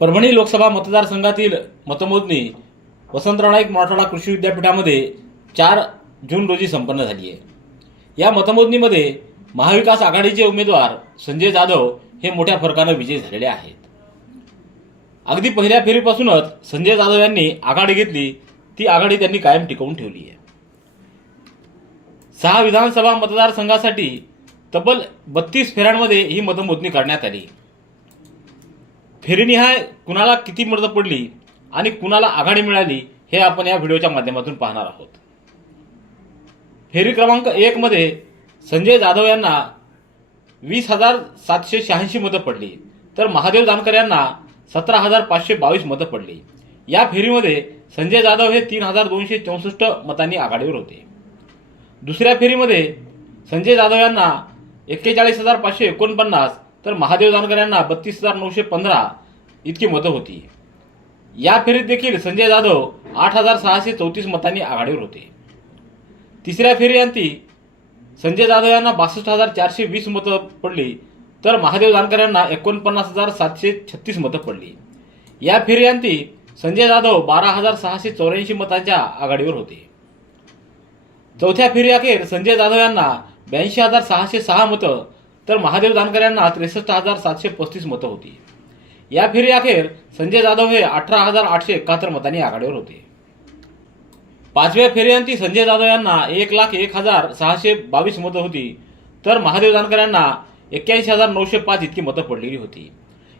परभणी लोकसभा मतदारसंघातील मतमोजणी वसंतराव नाईक मराठवाडा कृषी विद्यापीठामध्ये चार जून रोजी संपन्न झाली आहे. या मतमोजणीमध्ये महाविकास आघाडीचे उमेदवार संजय जाधव हे मोठ्या फरकानं विजयी झालेले आहेत. अगदी पहिल्या फेरीपासूनच संजय जाधव यांनी आघाडी घेतली ती आघाडी त्यांनी कायम टिकवून ठेवली आहे. सहा विधानसभा मतदारसंघासाठी तब्बल बत्तीस फेऱ्यांमध्ये ही मतमोजणी करण्यात आली. फेरीनिहाय कुणाला किती मदत पडली आणि कुणाला आघाडी मिळाली हे आपण या व्हिडिओच्या माध्यमातून पाहणार आहोत. फेरी क्रमांक एकमध्ये संजय जाधव यांना वीस हजार सातशे शहाऐंशी मतं पडली. तर महादेव जानकर यांना सतरा हजार पाचशे बावीस मतं पडली. या फेरीमध्ये संजय जाधव हे तीन हजार दोनशे चौसष्ट मतांनी आघाडीवर होते. दुसऱ्या फेरीमध्ये संजय जाधव यांना एक्केचाळीस हजार पाचशे एकोणपन्नास तर महादेव जानकर यांना बत्तीस हजार नऊशे पंधरा इतकी मतं होती. या फेरीत देखील संजय जाधव आठ हजार सहाशे चौतीस मतांनी आघाडीवर होते. तिसऱ्या फेरीअंती संजय जाधव यांना बासष्ट हजार चारशे वीस मतं पडली तर महादेव जानकर यांना एकोणपन्नास हजार सातशे छत्तीस मतं पडली. या फेरीअंती संजय जाधव बारा हजार सहाशे चौऱ्याऐंशी मतांच्या आघाडीवर होते. चौथ्या फेरीअखेर संजय जाधव यांना ब्याऐंशी हजार सहाशे सहा मतं तर महादेव जानकर यांना त्रेसष्ट हजार सातशे पस्तीस मतं होती. या फेरीअखेर संजय जाधव हे अठरा हजार आठशे एकाहत्तर मतांनी आघाडीवर होते. पाचव्या फेरीअंती संजय जाधव यांना एक लाख एक हजार सहाशे बावीस मतं होती तर महादेव जानकर यांना एक्क्याऐंशी हजार नऊशे पाच इतकी मतं पडलेली होती.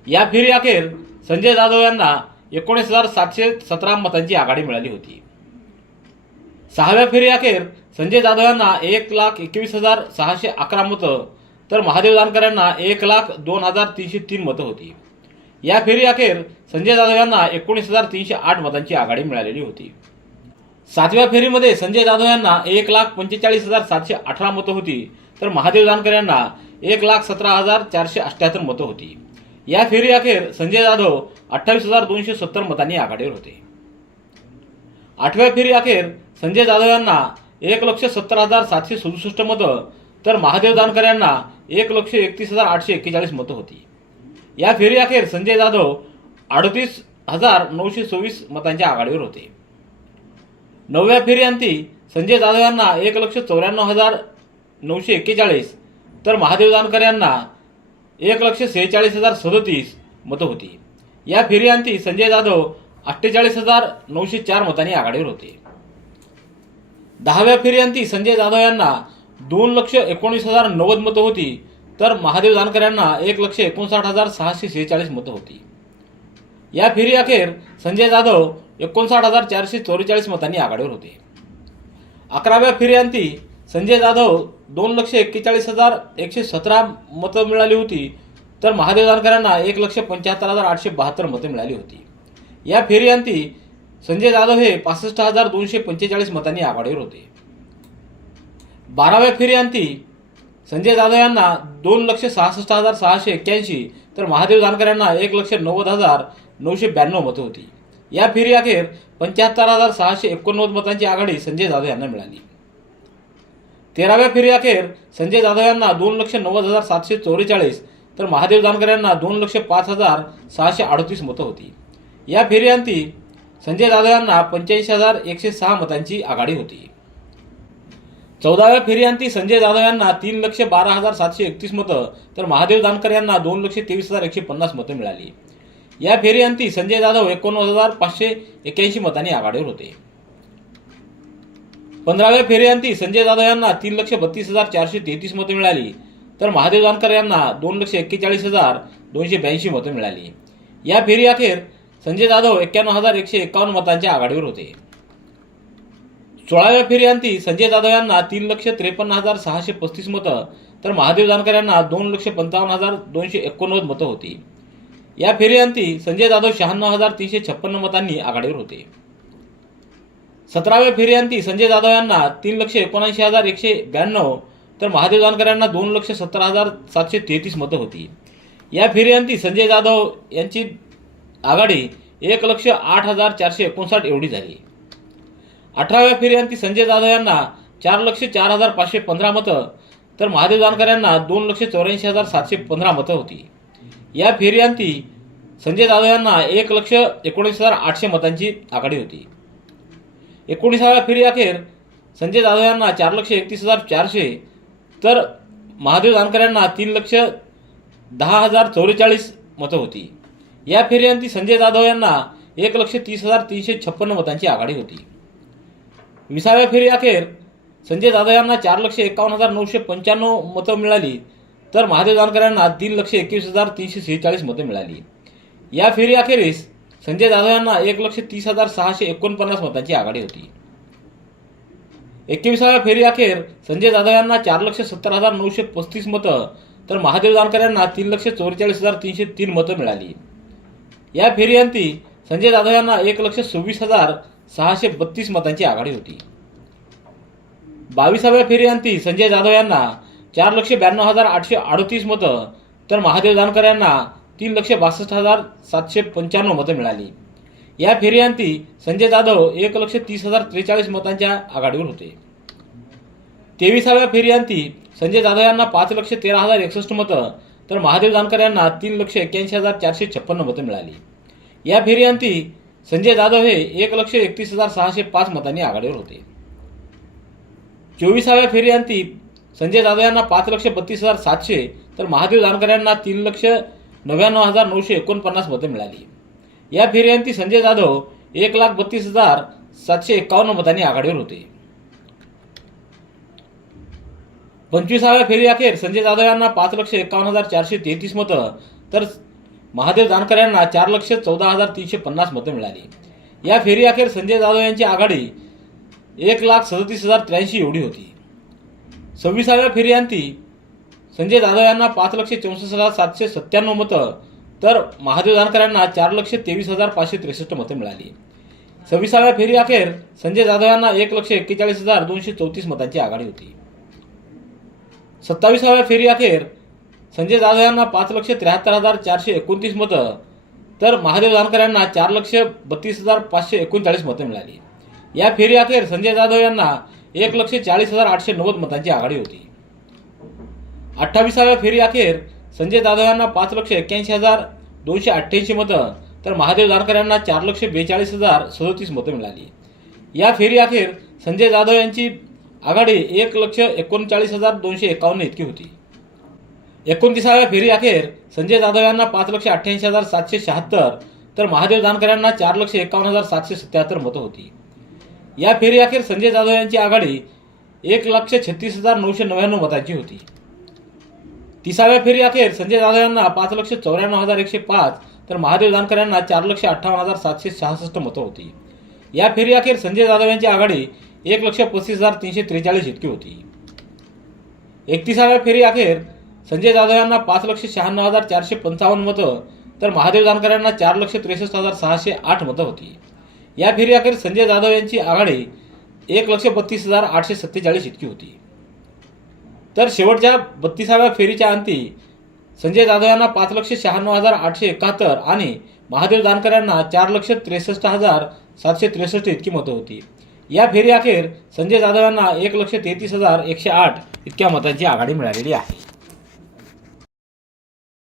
या फेरीअखेर संजय जाधव यांना एकोणीस हजार सातशे सतरा मतांची आघाडी मिळाली होती. सहाव्या फेरीअखेर संजय जाधव यांना एक लाख एकवीस हजार सहाशे अकरा मतं तर महादेव जानकर यांना एक लाख दोन हजार तीनशे तीन मतं होती. या फेरीअखेर संजय जाधव यांना एकोणीस हजार तीनशे आठ मतांची आघाडी मिळालेली होती. सातव्या फेरीमध्ये संजय जाधव यांना एक लाख पंचेचाळीस हजार सातशे अठरा मतं होती तर महादेव जानकर यांना एक लाख सतरा हजार चारशे अठ्ठ्याहत्तर मतं होती. या फेरीअखेर संजय जाधव अठ्ठावीस हजार दोनशे सत्तर मतांनी आघाडीवर होते. आठव्या फेरीअखेर संजय जाधव यांना एक लक्ष सत्तर हजार सातशे सदुसष्ट मतं तर महादेव जानकर यांना एक लक्ष एकतीस हजार आठशे एक्केचाळीस मतं होती. या फेरी अखेर संजय जाधव अडतीस हजार नऊशे सव्वीस मतांच्या आघाडीवर होते. नवव्या फेरीअंती संजय जाधव यांना एक लक्ष चौऱ्याण्णव हजार नऊशे एक्केचाळीस तर महादेव जानकर यांना एक लक्ष सेहेचाळीस हजार सदतीस मतं होती. या फेरीअंती संजय जाधव अठ्ठेचाळीस हजार नऊशे चार मतांनी आघाडीवर होते. दहाव्या फेरीअंती संजय जाधव यांना दोन लक्ष एकोणीस हजार नव्वद मतं होती तर महादेव जानकर यांना एक लक्ष एकोणसाठ हजार सहाशे सेहेचाळीस मतं होती. या फेरी अखेर संजय जाधव एकोणसाठ हजार चारशे चौवेचाळीस मतांनी आघाडीवर होते. अकराव्या फेरीअंती संजय जाधव दोन लक्ष एक्केचाळीस हजार एकशे सतरा मतं मिळाली होती तर महादेव जानकरांना एक लक्ष पंच्याहत्तर हजार आठशे बहात्तर मतं मिळाली होती. या फेरीअंती संजय जाधव हे पासष्ट हजार दोनशे पंचेचाळीस मतांनी आघाडीवर होते. बाराव्या फेरीअंती संजय जाधव यांना दोन लक्ष सहासष्ट हजार सहाशे एक्क्याऐंशी तर महादेव जानकर यांना एक लक्ष नव्वद हजार नऊशे ब्याण्णव मतं होती. या फेरीअखेर पंच्याहत्तर हजार सहाशे एकोणनव्वद मतांची आघाडी संजय जाधव यांना मिळाली. तेराव्या फेरीअखेर संजय जाधव यांना दोन लक्ष नव्वद हजार सातशे चौवेचाळीस तर महादेव जानकर यांना दोन लक्ष पाच हजार सहाशे अडतीस मतं होती. या फेरीअंती संजय जाधव यांना पंच्याऐंशी हजार एकशे सहा मतांची आघाडी होती. चौदाव्या फेरीअंती संजय जाधव यांना तीन लक्ष बारा हजार सातशे एकतीस मतं तर महादेव जानकर यांना दोन लक्ष तेवीस हजार एकशे पन्नास मतं मिळाली. या फेरीअंती संजय जाधव एकोणवीस हजार पाचशे एक्याऐंशी मतांनी आघाडीवर होते. पंधराव्या फेरीअंती संजय जाधव यांना तीन लक्ष बत्तीस हजार चारशे तेहतीस मतं मिळाली तर महादेव जानकर यांना दोन लक्ष एक्केचाळीस हजार दोनशे ब्याऐंशी मतं मिळाली. या फेरीअखेर संजय जाधव एक्क्याण्णव हजार एकशे एकावन्न मतांच्या आघाडीवर होते. सोळाव्या फेरीअंती संजय जाधव यांना तीन लक्ष त्रेपन्न हजार सहाशे पस्तीस मतं तर महादेव जानकर यांना दोन लक्ष पंचावन्न हजार दोनशे एकोणनव्वद मतं होती. या फेरीअंती संजय जाधव शहाण्णव हजार तीनशे छप्पन्न मतांनी आघाडीवर होते. सतराव्या फेरीअंती संजय जाधव यांना तीन लक्ष एकोणऐंशी हजार एकशे ब्याण्णव तर महादेव जानकर यांना दोन लक्ष सत्तर हजार सातशे तेहतीस मतं होती. या फेरीअंती संजय जाधव यांची आघाडी एक लक्ष आठ हजार चारशे एकोणसाठ एवढी झाली. अठराव्या फेरीअंती संजय जाधव यांना चार लक्ष चार हजार पाचशे पंधरा मतं तर महादेव जानकर यांना दोन लक्ष चौऱ्याऐंशी हजार सातशे पंधरा मतं होती. या फेरीअंती संजय जाधव यांना एक लक्ष एकोणीस हजार आठशे मतांची आघाडी होती. एकोणीसाव्या फेरी अखेर संजय जाधव यांना चार लक्ष एकतीस हजार चारशे तर महादेव जानकर यांना तीन लक्ष दहा हजार चौवेचाळीस मतं होती. या फेरीअंती संजय जाधव यांना एक लक्ष तीस हजार तीनशे छप्पन्न मतांची आघाडी होती. विसाव्या फेरी अखेर संजय जाधव यांना चार लक्ष एकावन्न हजार नऊशे पंच्याण्णव मतं मिळाली. तर महादेव जानकर यांना तीन लक्ष एकवीस हजार तीनशे सेहेचाळीस मतं मिळाली. या फेरी अखेरीस संजय जाधव यांना एक लक्ष तीस हजार सहाशे एकोणपन्नास मतांची आघाडी होती. एकविसाव्या फेरी अखेर संजय जाधव यांना चार लक्ष सत्तर हजार नऊशे पस्तीस मतं तर महादेव जानकर यांना तीन लक्ष चौवेचाळीस हजार तीनशे तीन मतं मिळाली. या फेरीअंती संजय जाधव यांना एक लक्ष सव्वीस हजार सहाशे बत्तीस मतांची आघाडी होती. बावीसाव्या फेरीअंती संजय जाधव यांना चार लक्ष ब्याण्णव हजार आठशे अडतीस मतं तर महादेव जानकर यांना तीन लक्ष बासष्ट हजार सातशे पंच्याण्णव मतं मिळाली. या फेरीअंती संजय जाधव एक लक्ष तीस हजार त्रेचाळीस मतांच्या आघाडीवर होते. तेविसाव्या फेरीअंती संजय जाधव यांना पाच लक्ष तेरा हजार एकसष्ट मतं तर महादेव जानकर यांना तीन लक्ष एक्क्याऐंशी हजार चारशे छप्पन्न मतं मिळाली. या फेरीअंती संजय जाधव हे एक लक्ष एकतीस हजार सहाशे पाच मतांनी आघाडीवर होते. चोवीसाव्या फेरीअंती संजय जाधव यांना पाच लक्ष बत्तीस हजार सातशे तर महादेव जानकर यांना तीन लक्ष नव्याण्णव हजार नऊशे एकोणपन्नास मतं मिळाली. या फेरीअंती संजय जाधव एक लाख बत्तीस हजार सातशे एकावन्न मतांनी आघाडीवर होते. पंचवीसाव्या फेरी अखेर संजय जाधव यांना पाच लक्ष एकावन्न हजार चारशे तेहतीस मतं तर महादेव जानकर यांना चार लक्ष चौदा हजार तीनशे पन्नास मतं मिळाली. या फेरी अखेर संजय जाधव यांची आघाडी एक लाख सदतीस हजार त्र्याऐंशी एवढी होती. सव्वीसाव्या फेरीअंती संजय जाधव यांना पाच लक्ष चौसष्ट हजार सातशे सत्त्याण्णव मतं तर महादेव जानकर यांना चार लक्ष तेवीस हजार पाचशे त्रेसष्ट मतं मिळाली. सव्वीसाव्या फेरी अखेर संजय जाधव यांना एक लक्ष एक्केचाळीस हजार दोनशे चौतीस मतांची आघाडी होती. सत्तावीसाव्या फेरी अखेर संजय जाधव यांना पाच लक्ष त्र्याहत्तर हजार चारशे एकोणतीस मतं तर महादेव जानकर यांना चार लक्ष बत्तीस हजार पाचशे एकोणचाळीस मतं मिळाली. या फेरी अखेर संजय जाधव यांना एक लक्ष चाळीस हजार आठशे नव्वद मतांची आघाडी होती. अठ्ठावीसाव्या फेरी अखेर संजय जाधव यांना पाच लक्ष एक्क्याऐंशी हजार दोनशे अठ्ठ्याऐंशी मतं तर महादेव जानकर यांना चार लक्ष बेचाळीस हजार सदोतीस मतं मिळाली. या फेरी अखेर संजय जाधव यांची आघाडी एक लक्ष एकोणचाळीस हजार दोनशे एकावन्न इतकी होती. एकोणतीसाव्या फेरी अखेर संजय जाधव यांना पाच लक्ष अठ्ठ्याऐंशी हजार सातशे शहात्तर तर महादेव जानकर यांना चार लक्ष एकावन्न हजार सातशे सत्याहत्तर मतं होती. या फेरी अखेर संजय जाधव यांची आघाडी एक लक्ष छत्तीस हजार नऊशे नव्याण्णव मतांची होती. तिसाव्या फेरी अखेर संजय जाधव यांना पाच लक्ष चौऱ्याण्णव हजार एकशे पाच तर महादेव जानकर यांना चार लक्ष अठ्ठावन्न हजार सातशे सहासष्ट मतं होती. या फेरी अखेर संजय जाधव यांची आघाडी एक लक्ष पस्तीस हजार तीनशे त्रेचाळीस इतकी होती. एकतीसाव्या फेरी अखेर संजय जाधव यांना पाच लक्ष शहाण्णव हजार चारशे पंचावन्न मतं तर महादेव जानकर यांना चार लक्ष त्रेसष्ट हजार सहाशे आठ मतं होती. या फेरी अखेर संजय जाधव यांची आघाडी एक लक्ष बत्तीस हजार आठशे सत्तेचाळीस इतकी होती. तर शेवटच्या बत्तीसाव्या फेरीच्या अंती संजय जाधव यांना पाच लक्ष शहाण्णव हजार आठशे एकाहत्तर आणि महादेव जानकर यांना चार लक्ष त्रेसष्ट हजार सातशे त्रेसष्ट इतकी मतं होती. या फेरी अखेर संजय जाधव यांना एक लक्ष तेहतीस हजार एकशे आठ इतक्या मतांची आघाडी मिळालेली आहे.